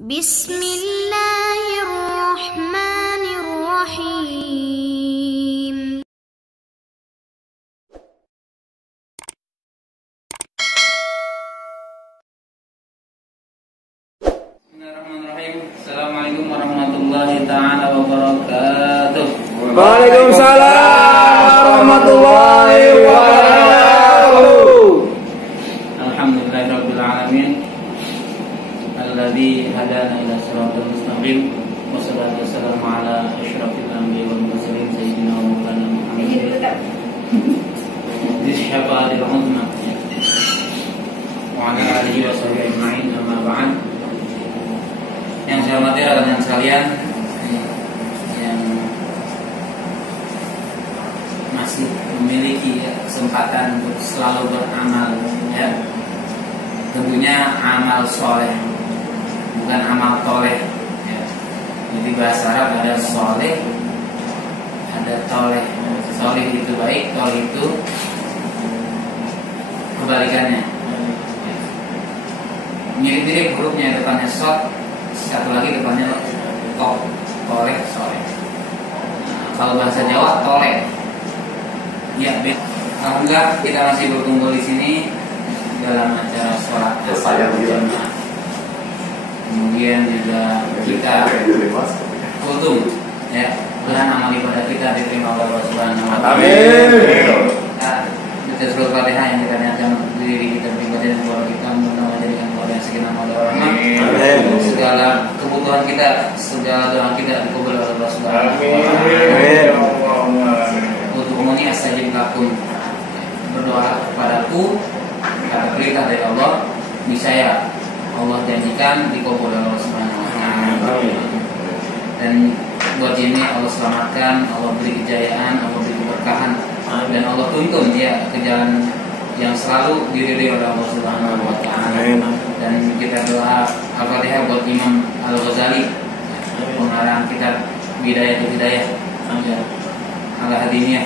Bismillahirrahmanirrahim. Bismillahirrahmanirrahim. Assalamualaikum warahmatullahi taala wabarakatuh. Waalaikumsalam warahmatullahi wabarakatuh. Alhamdulillahirabbil alamin. Alladzi hadana ila siratal mustaqim. Wassalatu wassalamu ala asyrafil anbiya'i wal mursalin sayyidina wa maulana Muhammadin. Di syafaatil uzma. Wa ala alihi wa sahbihi ajma'in, amma ba'd. Yang saya hormati rekan sekalian yang masih memiliki kesempatan untuk selalu beramal, ya, tentunya amal soleh, bukan amal toleh, ya. Jadi bahasa Arab ada soleh, ada toleh. Soleh itu baik, toleh itu kebalikannya. Mirip-mirip hurufnya, depannya sod, satu lagi depannya tok, toleh, soleh. Kalau bahasa Jawa toleh. Ya, alhamdulillah kita masih berkumpul di sini dalam acara sholat asar berjamaah. Kemudian juga kita untung, ya, mudah amal ibadah kita diterima oleh Allah Subhanahu wa taala. Amin. Kita surah Fatihah yang kita niatkan diri kita pribadi dan keluarga kita, mudah-mudahan menjadikan keluarga yang sakinah mawaddah warahmah. Segala kebutuhan kita, segala doa kita dikabul oleh Allah Subhanahu wa taala. Ud'uuni astajib lakum. Berdoa kepadaku, kata perintah dari Allah, niscaya Allah janjikan dikabul oleh Allah Subhanahu wa taala. Dan buat ini Allah selamatkan, Allah beri kejayaan, Allah beri keberkahan, dan Allah tuntun dia ke jalan yang selalu diridhoi oleh Allah Subhanahu wa taala. Dan kita doa Al-Fatihah buat Imam Al-Ghazali, pengarang kitab Bidayatul Hidayah. Ala hadiniyah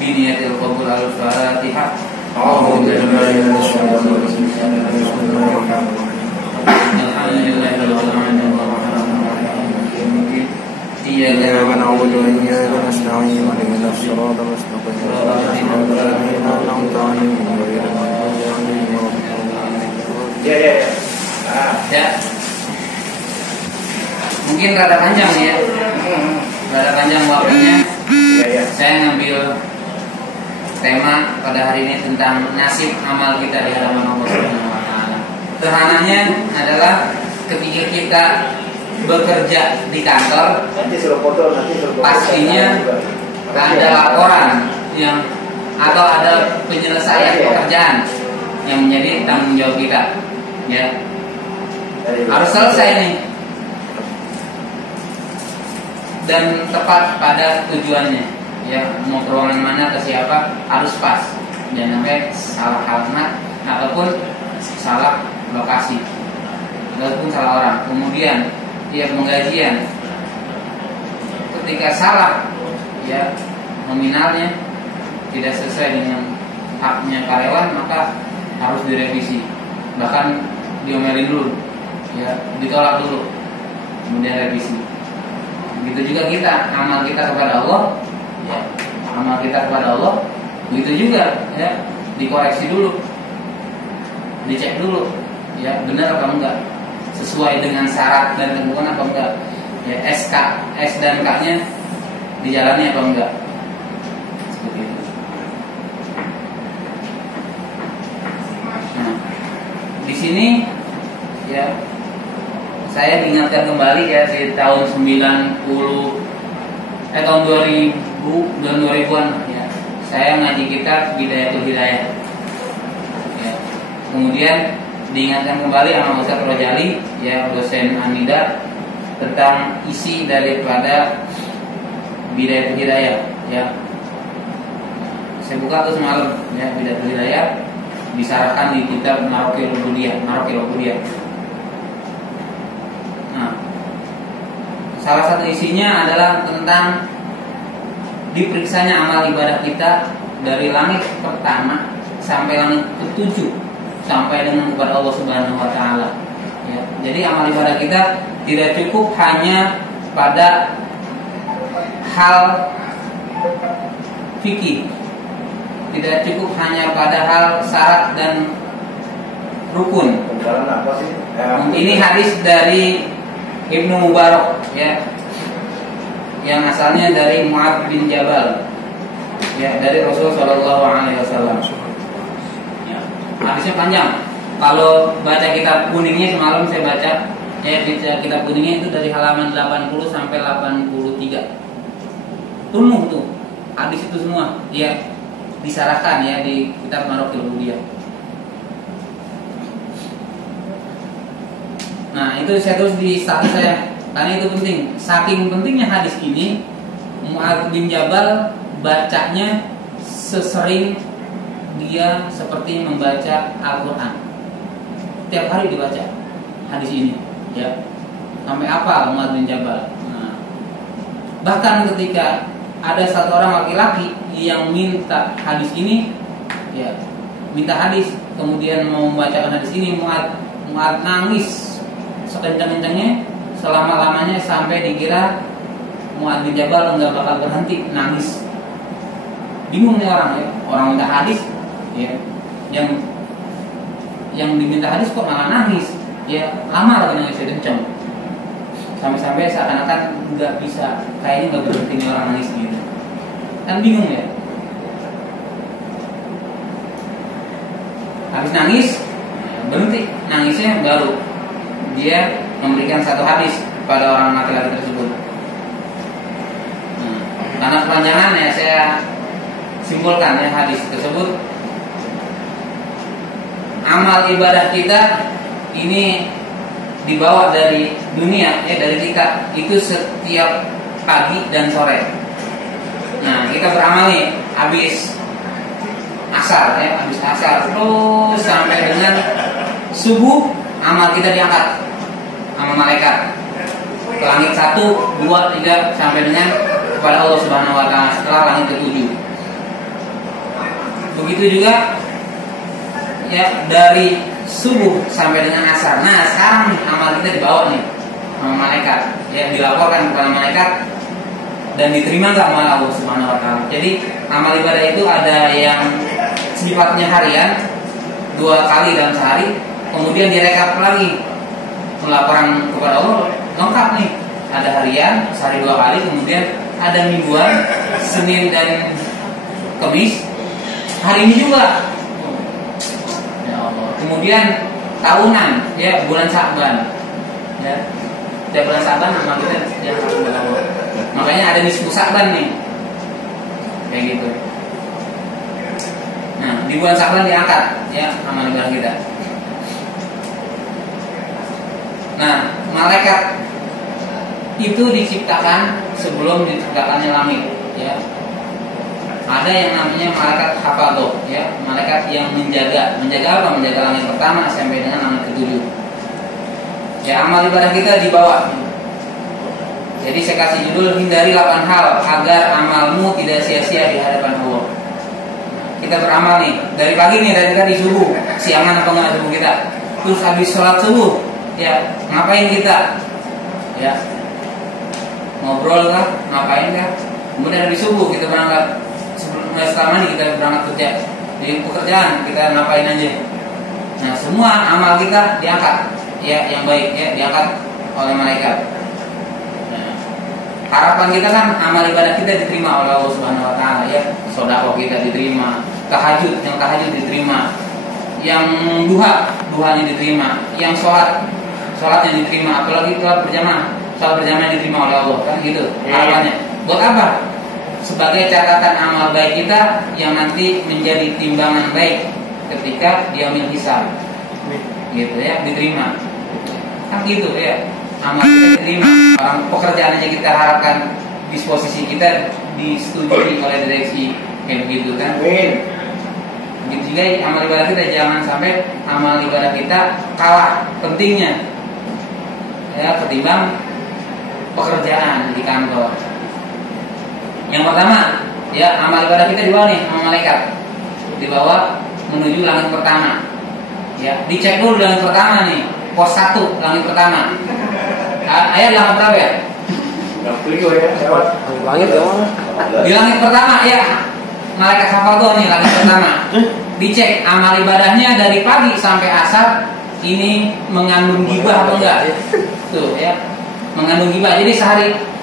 biniyatil qabul al-Fatihah. Iyyaka na'budu wa iyyaka nasta'in. Ihdinas siratal mustaqim. Shiratal ladzina an'amta 'alaihim ghairil maghdubi 'alaihim waladdallin. Ya. Mungkin rada panjang ya. Rada panjang waktunya. Saya ngambil tema pada hari ini tentang nasib amal kita di hadapan Allah Subhanahu wa taala. Sederhananya adalah ketika kita bekerja di kantor, pastinya ada laporan yang atau ada penyelesaian pekerjaan yang menjadi tanggung jawab kita, ya. Harus selesai nih dan tepat pada tujuannya, ya. Mau ke ruangan mana, ke siapa, harus pas, jangan sampai salah alamat ataupun salah lokasi ataupun salah orang. Kemudian tiap penggajian ketika salah, ya, nominalnya tidak sesuai dengan haknya karyawan, maka harus direvisi, bahkan diomelin dulu, ya, ditolak dulu, kemudian revisi. Begitu juga kita, amal kita kepada Allah, ya, amal kita kepada Allah, begitu juga, ya, dikoreksi dulu, dicek dulu, ya, benar apa enggak, sesuai dengan syarat dan ketentuan apa enggak, ya, S dan K-nya dijalani apa enggak, seperti itu. Nah, di sini, ya, saya diingatkan kembali, ya, di tahun 2000-an, ya, saya ngaji kitab Bidayatul Hidayah, ya. Kemudian diingatkan kembali sama Ustaz Rojali, ya, dosen Anida, tentang isi daripada Bidayatul Hidayah, ya. Saya buka tuh semalam, ya, Bidayatul Hidayah disarahkan di kitab Maraqil Ubudiyah. Nah, salah satu isinya adalah tentang diperiksanya amal ibadah kita dari langit pertama sampai langit ketujuh, sampai dengan kepada Allah Subhanahu wa taala. Ya, jadi amal ibadah kita tidak cukup hanya pada hal fikih, tidak cukup hanya pada hal syarat dan rukun. Ini hadis dari Ibnu Mubarak, ya, yang asalnya dari Mu'adz bin Jabal, ya, dari Rasulullah SAW. Ya, hadisnya panjang. Kalau baca kitab kuningnya semalam saya baca, ya, kitab kuningnya itu dari halaman 80 sampai 83. Penuh tuh hadis itu semua, ya, disarahkan ya di kitab Maraqil Budiyah. Nah, itu saya tulis di status saya karena itu penting. Saking pentingnya hadis ini, Mu'adz bin Jabal bacanya sesering dia seperti membaca Al-Quran. Tiap hari dibaca hadis ini, ya, sampai apa Mu'adz bin Jabal. Nah, bahkan ketika ada satu orang laki-laki yang minta hadis ini, ya, minta hadis, kemudian mau membacakan hadis ini, Mu'adz nangis sekencang-kencangnya, selama-lamanya, sampai dikira Mu'adz bin Jabal enggak bakal berhenti nangis. Bingung nih orang, ya, orang minta hadis, ya, yang diminta hadis kok malah nangis, ya, lama lagi nangisnya kencang, sampai-sampai seakan-akan nggak bisa, kayaknya nggak berhenti nih orang nangis gitu, kan bingung ya. Habis nangis, berhenti nangisnya, baru dia memberikan satu hadis pada orang laki-laki tersebut. Karena kepanjangan ya, saya simpulkan ya hadis tersebut. Amal ibadah kita ini dibawa dari dunia, ya, dari kita itu setiap pagi dan sore. Nah, kita beramal nih habis asar, ya, habis asar terus sampai dengan subuh, amal kita diangkat sama malaikat ke langit 1, 2, 3 sampai dengan kepada Allah Subhanahu wa taala setelah langit ke-7. Begitu juga, ya, dari subuh sampai dengan asar. Nah, sekarang amal kita dibawa nih sama malaikat, ya, dilaporkan kepada malaikat dan diterima nggak sama Allah Subhanahu wa taala. Jadi amal ibadah itu ada yang sifatnya harian, 2 kali dalam sehari, kemudian direkap lagi laporan kepada Allah lengkap nih, ada harian sehari 2 kali, kemudian ada mingguan Senin dan Kamis, hari ini juga, ya Allah. Kemudian tahunan, ya, bulan Sya'ban, ya, setiap bulan Sya'ban amal kita yang kepada Allah. Makanya ada nisfu Sya'ban nih, kayak gitu. Nah, di bulan Sya'ban diangkat, ya, amal ibadah kita. Nah, malaikat itu diciptakan sebelum diciptakannya langit, ya. Ada yang namanya malaikat hafadhoh, ya, malaikat yang menjaga apa? Menjaga langit pertama sampai dengan langit ke-7. Ya, amal ibadah kita dibawa. Jadi saya kasih judul, hindari 8 hal agar amalmu tidak sia-sia di hadapan Allah. Kita beramal nih dari pagi nih, dari tadi subuh, siangan atau enggak subuh kita. Terus habis sholat subuh, ya, ngapain kita? Ya, ngobrol kah? Ngapain kah? Kemudian habis subuh kita berangkat, setelah mandi kita berangkat kerja. Di pekerjaan kita ngapain aja? Nah, semua amal kita diangkat, ya, yang baik, ya, diangkat oleh malaikat. Nah, harapan kita kan amal ibadah kita diterima oleh Allah Subhanahu wa taala, ya. Sedekah kita diterima, tahajud diterima, yang duhanya diterima, yang sholatnya diterima, apalagi sholat berjamaah diterima oleh Allah, kan gitu harapannya. Buat apa? Sebagai catatan amal baik kita yang nanti menjadi timbangan baik ketika dia hisab, gitu, ya, diterima, kan gitu, ya, amal kita diterima. Orang pekerjaan aja kita harapkan disposisi kita disetujui oleh direksi, kayak begitu kan. Begitu juga amal ibadah kita, jangan sampai amal ibadah kita kalah pentingnya, ya, ketimbang pekerjaan di kantor. Yang pertama, ya, amal ibadah kita dibawa nih sama malaikat, dibawa menuju langit pertama, ya, dicek dulu langit pertama nih, pos 1 langit pertama. Ayat 8 berapa ya? Langit ya mana? Di langit pertama ya, malaikat hafadzah nih langit pertama. Dicek amal ibadahnya dari pagi sampai asar ini mengandung ghibah atau enggak? Tuh ya, mengandung ghibah. Jadi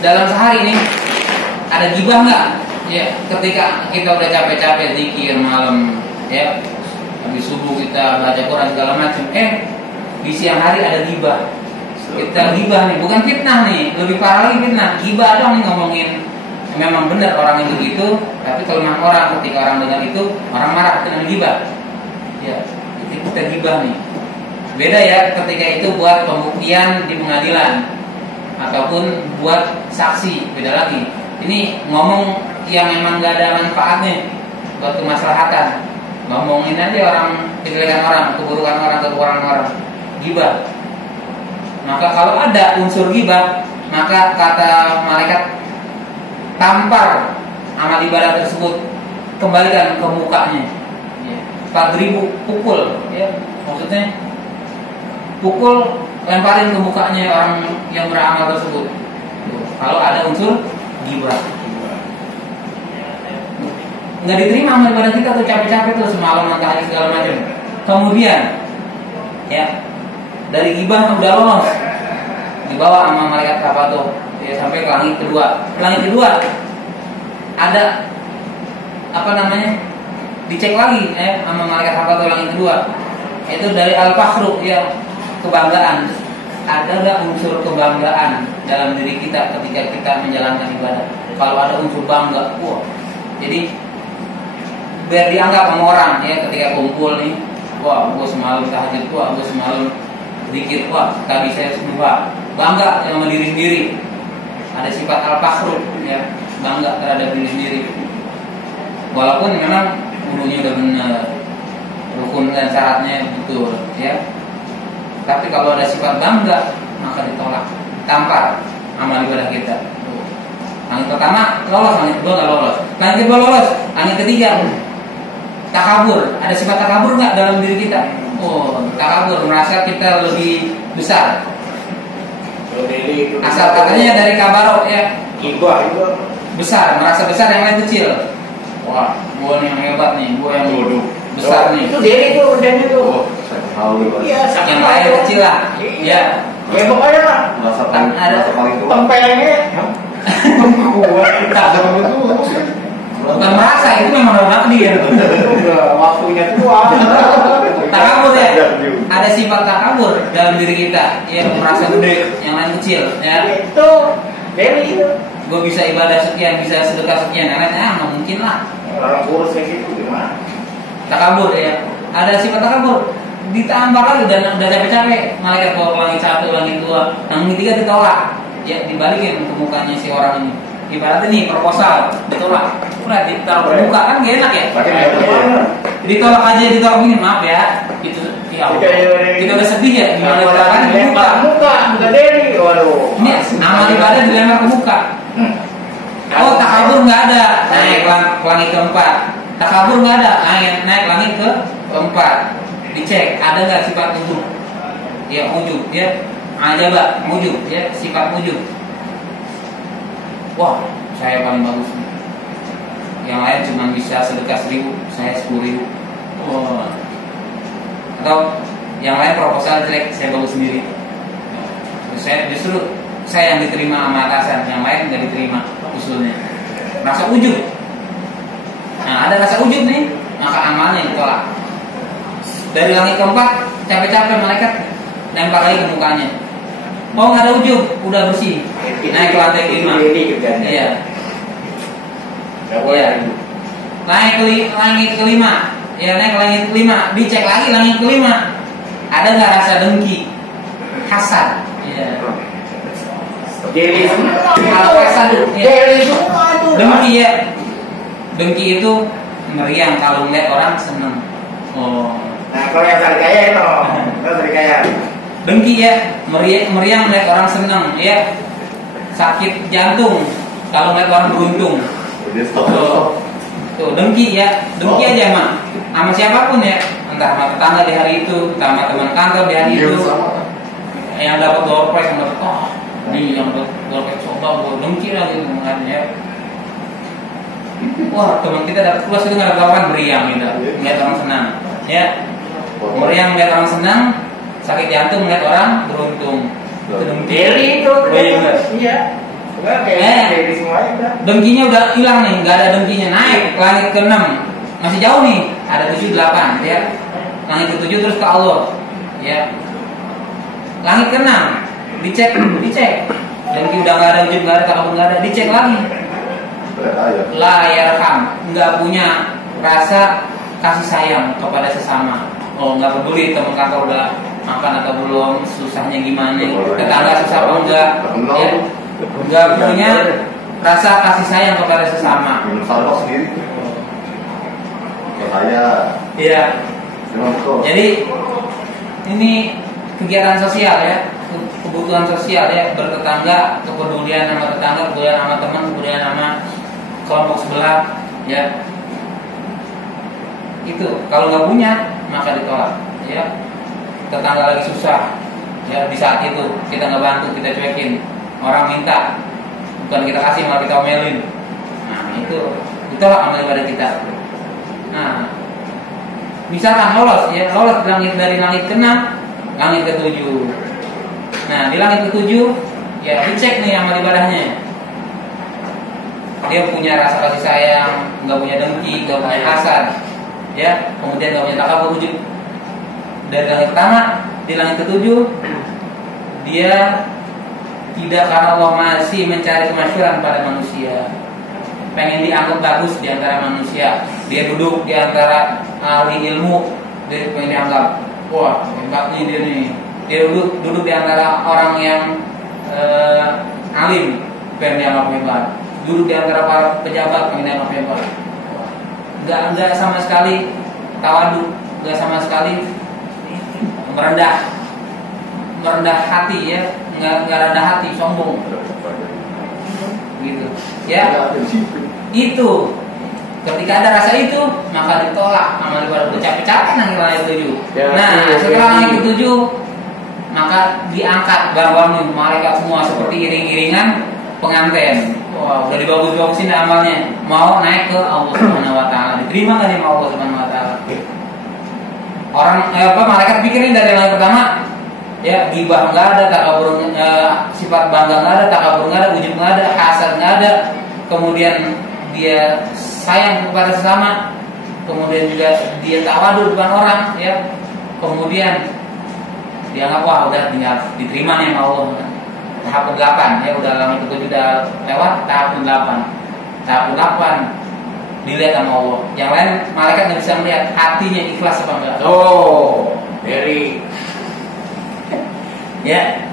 dalam sehari ini ada ghibah enggak? Ya, ketika kita udah capek-capek zikir malam, ya, habis subuh kita baca Quran segala macam, di siang hari ada ghibah. Kita ghibah nih, bukan fitnah nih, lebih parah lagi fitnah. Ghibah dong nih ngomongin. Memang benar orang yang begitu, tapi kelemahan orang ketika orang dengar itu, orang marah dengan ghibah. Ya, itu kita ghibah nih. Beda ya ketika itu buat pembuktian di pengadilan ataupun buat saksi, beda lagi. Ini ngomong yang memang gak ada manfaatnya buat kemaslahatan. Ngomongin aja orang, kejelekan orang, keburukan orang, kekurangan orang, ghibah. Maka kalau ada unsur ghibah, maka kata malaikat tampar amal ibadah tersebut, kembalikan ke mukanya. Ya. 4.000 pukul, ya. Maksudnya pukul, lemparin ke mukanya orang yang beramal tersebut. Kalau ada unsur ghibah, nggak diterima amal ibadah kita tuh, capek-capek tuh semalam matahari segala macam. Kemudian, ya, dari ghibah udah lolos, dibawa sama malaikat hafadzah ya sampai ke langit kedua. Langit kedua ada apa namanya? Dicek lagi sama malaikat hafadzah langit kedua. Itu dari al-fakhru ya, kebanggaan. Ada nggak unsur kebanggaan dalam diri kita ketika kita menjalankan ibadah? Kalau ada unsur bangga, wah. Jadi biar dianggap sama orang ya ketika kumpul nih, wah, gue semalam tahajud, wah, gue semalam zikir, wah, tadi saya semua bangga sama diri sendiri. Ada sifat al-fakhru ya, bangga terhadap diri sendiri. Walaupun memang gurunya udah benar, rukun dan syaratnya betul ya. Tapi kalau ada sifat bangga, maka ditolak, tampar amal ibadah kita. Langit pertama lolos, langit kedua nggak lolos. Langit kedua lolos, langit ketiga takabur. Ada sifat takabur nggak dalam diri kita? Oh, takabur, merasa kita lebih besar. Asal katanya dari kabarok ya, besar, merasa besar, yang lain kecil. Wah, gua nih yang hebat nih, gua yang besar nih. Itu diri tuh, udahnya tuh. Iya, yang lain kecil lah. Iya. Ya pokoknya lah. Kan ada tempelnya. Bukan merasa, itu memang udah takdir. Waktunya tua. Takabur ya. Ada sifat takabur dalam diri kita, yang merasa gede, yang lain kecil. Ya. Itu dari itu. Gue bisa ibadah sekian, bisa sedekah sekian, yang lain nggak mungkin lah. Orang kurus kayak gitu gimana? Takabur ya. Ada sifat takabur. Ditambah lagi dan udah capek-capek, malaikat bawa ke langit 1, langit 2, langit 3 ditolak. Ya dibalikin ke mukanya si orang ini. Ibaratnya nih proposal ditolak, udah ditaruh ke muka kan gak enak ya. Ditolak aja, ditolak gini, maaf ya, itu ya, kita udah sedih ya, gimana caranya di muka, bukan dari, waduh. ini amal ibadah dilempar ke muka. Oh takabur nggak ada, naik langit keempat. Takabur nggak ada, naik langit keempat. Dicek ada nggak sifat ujub, ya ujub, ya ajaba, ujub, ya sifat ujub. Wah, saya paling bagus nih. Yang lain cuma bisa sedekah 1.000, saya 10.000. Oh. Atau yang lain proposal jelek, saya bagus sendiri. Saya yang diterima sama atasan, yang lain nggak diterima usulnya. Rasa ujub. Nah, ada rasa ujub nih, maka amalnya ditolak. Dari langit keempat, capek-capek malaikat lempar lagi ke mukanya. Oh nggak ada ujub, udah bersih. Naik ke lantai 5. Iya. Iya. Naik ke langit kelima. Ya naik ke langit kelima. Dicek lagi langit kelima. Ada nggak rasa dengki, hasad? Iya. Deli semua. Kalau hasad, Deli semua itu. Dengki ya. Dengki itu meriang kalau ngeliat orang seneng. Oh. Nah kalau yang cari kaya itu, kalau cari kaya. Dengki ya, meriang melihat orang senang ya. Sakit jantung kalau melihat orang beruntung. Tuh dengki ya, dengki aja sama siapapun ya, entah sama tetangga di hari itu, entah sama teman kantor di hari itu. yang dapat door prize, yang dapat ini yang dapat door prize, coba gue dengki lagi ngomongnya. Wah, teman kita dapat plus itu nggak ada meriang gitu, melihat orang senang, ya. Meriang melihat orang senang, sakit jantung melihat orang beruntung. Deli itu. Iya. Enggak kayak deli semuanya udah. Dengkinya udah hilang nih, nggak ada dengkinya, naik langit ke-6, masih jauh nih, ada 7, 8, ya. Langit ke-7 terus ke Allah, ya. Langit ke-6 dicek, dengki udah nggak ada, ujub nggak ada, takabur nggak ada, dicek lagi. La yarham, nggak punya rasa kasih sayang kepada sesama. Oh, nggak peduli teman kantor udah makan atau belum, susahnya gimana, tetangga susah apa enggak, ya. Nggak punya rasa kasih sayang kepada sesama. Salok sendiri. Saya. Iya. Jadi ini kegiatan sosial ya, kebutuhan sosial ya, bertetangga, kepedulian sama tetangga, kepedulian sama teman, kepedulian sama kelompok sebelah, ya. Itu kalau nggak punya maka ditolak, ya. Tetangga lagi susah, ya, di saat itu kita nggak bantu, kita cuekin. Orang minta, bukan kita kasih malah kita omelin. Nah itu ditolak amal ibadah kita. Nah, misalkan lolos dari langit ke-6, langit ke-7. Nah di langit ke-7 ya dicek nih amal ibadahnya. Dia punya rasa kasih sayang, nggak punya dengki, nggak punya hasad, ya. Kemudian nggak punya takabur, ujub. Dari langit pertama, di langit ke-7 dia tidak, karena Allah masih mencari kemasyhuran pada manusia, pengen dianggap bagus di antara manusia. Dia duduk di antara ahli ilmu, dia pengen dianggap, wah hebat nih dia nih. Dia duduk di antara orang yang alim, pengen dianggap hebat. Duduk di antara para pejabat, pengen dianggap hebat. Enggak sama sekali tawadu, enggak sama sekali merendah hati, ya. Nggak rendah hati, sombong gitu, ya. Itu ketika ada rasa itu maka ditolak amal ibadah, capek-capek nang langit ke-7. Nah setelah langit ke-7 maka diangkat barang-barang malaikat semua seperti iring-iringan pengantin. Wah, udah dibagus-bagusin amalnya, mau naik ke Allah Subhanahu wa taala. Diterima enggak nih sama Allah Subhanahu wa taala? Orang malaikat pikirin dari langit pertama, ya, gibah nggak ada, takabur, sifat bangga nggak ada, takabur nggak ada, ujub nggak ada, hasad nggak ada. Kemudian dia sayang kepada sesama, kemudian juga dia tawadu depan orang, ya. Kemudian dianggap wah udah tinggal diterima nih sama Allah. Tahap ke-8, ya, udah langit ke-7 udah lewat, tahap ke-8. Tahap ke-8 dilihat sama Allah. Yang lain malaikat nggak bisa melihat hatinya ikhlas apa enggak. Oh, dari ya,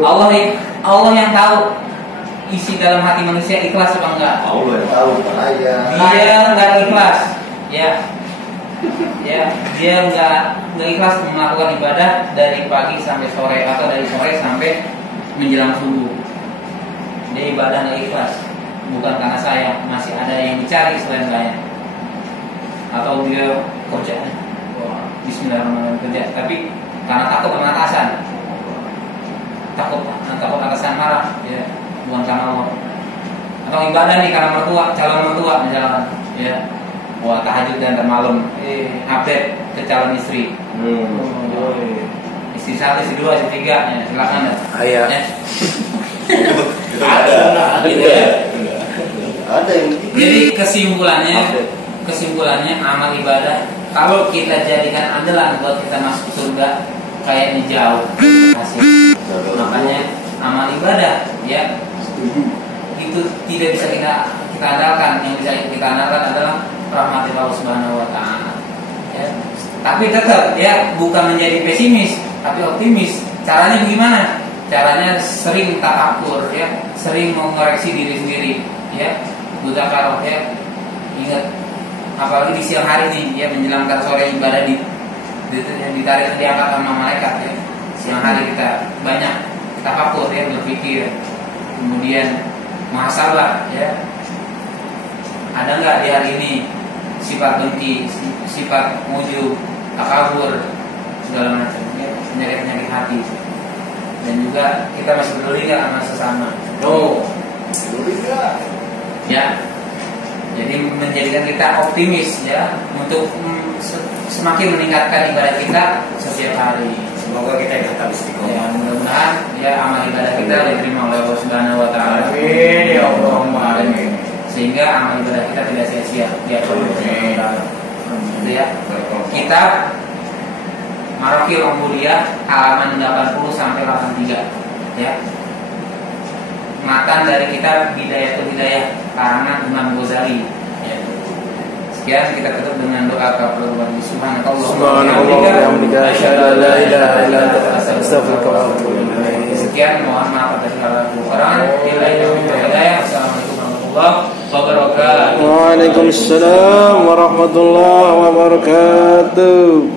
Allah yang tahu isi dalam hati manusia ikhlas apa enggak. Allah yang tahu, saya. Dia nggak ikhlas, ya, dia nggak ikhlas melakukan ibadah dari pagi sampai sore atau dari sore sampai menjelang subuh. Dia ibadah nggak ikhlas, bukan karena sayang, masih ada yang dicari selain saya, atau dia kerja, Bismillahirrahmanirrahim kerja, tapi karena takut sama atasan, takut atasan marah, ya, bukan karena Allah. Atau ibadah nih karena calon mertua misalkan, ya, wah tahajud dan malam, update ke calon istri, istri 1, istri 2, istri 3, ya, silakan ya. Iya. Ya. Ada ya. Ada yang Jadi kesimpulannya amal ibadah kalau kita jadikan andalan buat kita masuk surga kayaknya jauh hasil. Makanya amal ibadah, ya, itu tidak bisa kita andalkan. Yang bisa kita andalkan adalah rahmat Allah Subhanahu wa taala. Ya. Tapi tetap, ya, bukan menjadi pesimis, tapi optimis. Caranya bagaimana? Caranya sering tafakkur, ya, sering mengoreksi diri sendiri, ya. Mudzakarah, ya. Ingat, apalagi di siang hari nih, ya, menjelang sore ibadah ditarik diangkat sama malaikat, ya. Siang hari kita banyak tafakkur, ya, berpikir, kemudian muhasabah, ya. Ada nggak di hari ini sifat dengki, sifat ujub, takabur, segala macam, ya. penyakit-penyakit hati. Dan juga kita masih peduli nggak sama sesama. Peduli nggak? Ya. Jadi menjadikan kita optimis ya untuk semakin meningkatkan ibadah kita setiap hari. Semoga kita tetap istiqomah. Ya, mudah-mudahan ya amal ibadah kita diterima oleh Allah Subhanahu wa taala. Amin ya Allahumma amin. Sehingga amal ibadah kita tidak sia-sia di akhirat. Ya. Kitab Maraqil Ubudiyah halaman 80 sampai 83 ya. Matan dari kitab Bidayatul Hidayah karangan Imam Ghazali ya. Sekian kita tutup dengan doa kepada Subhanallah wa bihamdika asyhadu an la ilaha illa anta astaghfiruka wa atubu ilaik. Sekian, mohon maaf atas segala kekurangan. Assalamualaikum warahmatullahi wabarakatuh. Waalaikumsalam warahmatullahi wabarakatuh.